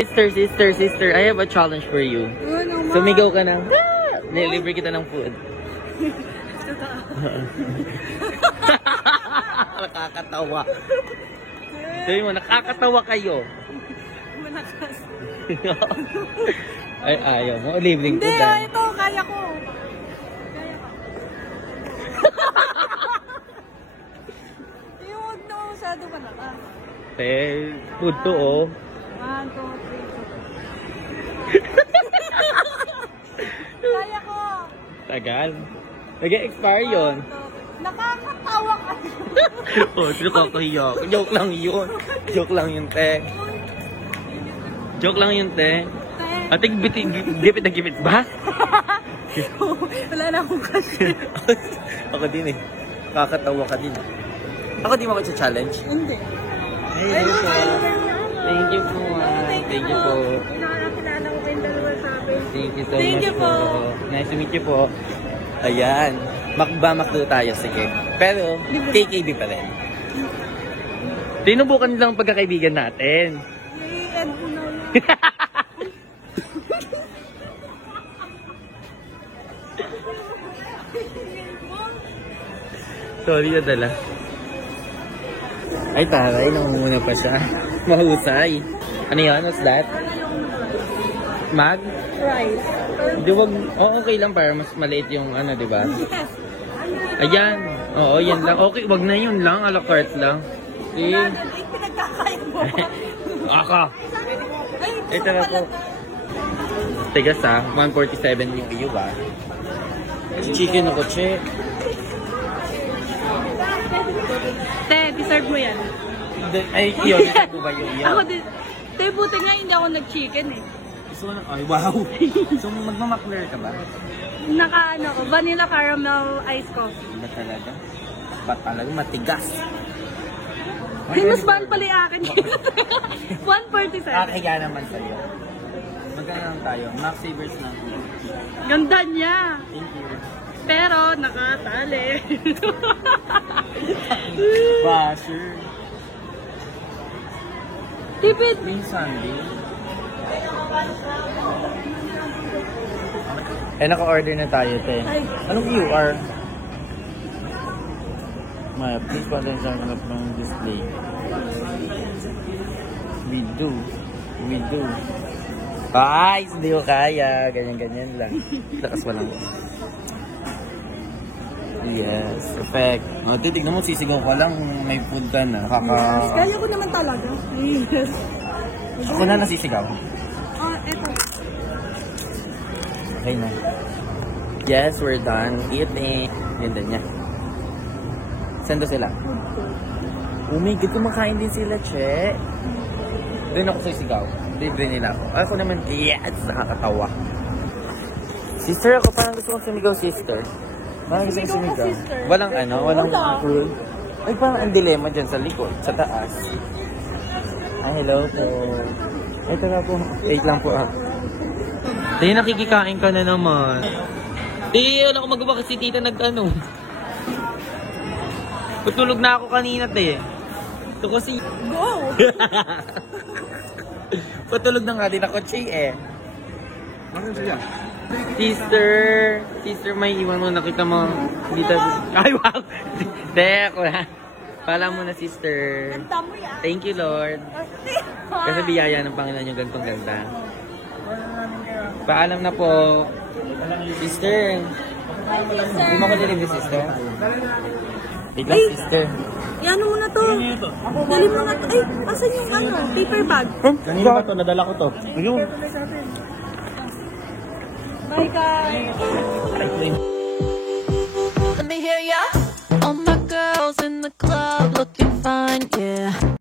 Sister, I have a challenge for you. Sumigaw ka na. Nilibre kita ng food. Nakakatawa. Sabi mo, nakakatawa kayo. Malakas. Ay, ayaw mo. Libreng food. Hindi, ito, kaya ko. Kaya ko. Yung huwag na masyado malakas. Food to, oh. 1, 2, 3. Kaya ko. Tagal. Nag-expire yun. Nakakatawa ka. Oh, sino kakahiya? Joke lang yun. Joke lang yun, te. Joke lang yun, te. Ate, gipit na gipit ba? Wala na akong kasi. Ako din eh. Kakatawa ka din. Ako di mo ako challenge. Hindi. Hey, thank you po. Thank you po. Nakakilala ko kayong dalawa sa akin. Thank you so Thank much you po. Nice to meet you po. Ayan. Makdo tayo, sige. Pero, KKB pa rin. Tinubukan lang pagkakaibigan natin. I-end ko na yan. Sorry na dala. Ay, taray. Nangunguna pa siya. Mahusay. Ano yun? What's that? Mag? Rice. Di wag, okay lang para mas maliit yung ano, di ba? Yes. Ayan. Oo, yan lang. Okay, wag na yun lang. A la carte lang. See? Ay, pinagkakaya mo. Aka. Ay, Ito na po. Tigas ha. 147 yung PU ba? Chicken o kotse. Te, deserve mo yan. Ay, yun. Ito ba yun? Ako din. Te, buti nga hindi ako nag-chicken eh. So, ay, wow. So, magmamakler ka ba? Naka-ano ko, vanilla caramel iced coffee. Ba talaga? Ba talaga? Matigas. Ay, mas mahal pala yung akin. 147. Kaya naman sa'yo. Magkano lang tayo? Max Savers na. Ganda niya. Thank you. Pero, nakatali. Basher. Tipid. May Sunday. Eh, naka-order na tayo, te. Ay. Anong QR? Maya, please pasensya ka ng display. We do. Ay, hindi ko kaya. Ganyan-ganyan lang. Lakas pa lang. Yes, perfect. O, titignan mo, sisigaw ka lang kung may food ka na. Yes, kaya ko naman talaga. Yes. Ako na nasisigaw. Eto. Okay na. Yes, we're done eating. Ganda niya. Saan sila? Oh my God, kumakain din sila, che. Doon ako sisigaw. Libre nila ako. Ako naman, yes, nakakatawa. Sister, ako parang gusto kong sumigaw, sister. Parang gusto kong sumigaw. Walang ano, walang rule. Ay, parang ang dilema dyan sa likod, sa taas. Ay, hello po. Ito nga po. Wait lang po. Di, nakikikain ka na naman. Di, wala ko magawa kasi tita nag-ano. Patulog na ako kanina, te. Ito kasi... Go! Patulog na nga din ako, che, eh. Sister, may iwan mo. Nakita mo. Dito. Ay, wow! Te, ako na. Pala mo na, sister. Tamo yan. Thank you, Lord. Kasi biyaya ng Panginoon yung gantong ganda. Paalam na po. Sister. Hindi mo ko deliver, sister. Wait lang, sister. Ano mo na to? Dali mo na to. Ay, asan yung ano? Paper bag? Kanina ba to? Nadala ko to. Ayun. Bye, guys. Let me hear ya.